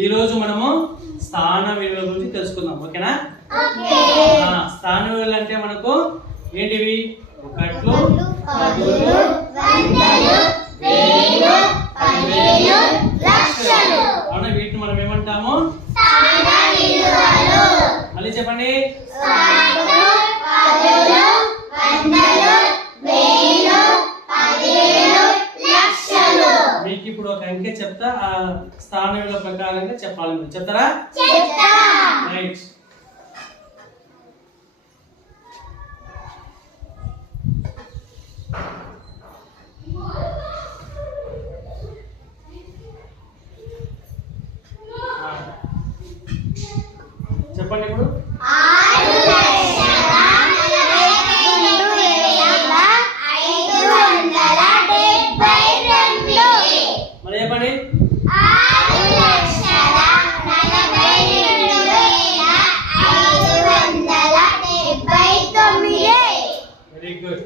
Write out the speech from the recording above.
ఈ రోజు మనము స్థాన విలువల గురించి తెలుసుకుందాం. ఓకేనా? స్థాన విలువలు అంటే మనకు ఏంటివి? ఒకట్లు, పదులు, వందలు, వేలు, పదివేలు, లక్షలు. అవునా? వీటిని మనం ఏమంటాము? స్థాన విలువలు. మళ్ళీ చెప్పండి. మీకు ఇప్పుడు ఒక అంకె చెప్తా, ఆ స్థాన విలువ ప్రకారంగా చెప్పాలి. మీరు చెప్తారా? రైట్. చెప్పండి ఇప్పుడు. మరి చెప్పండి. Very good.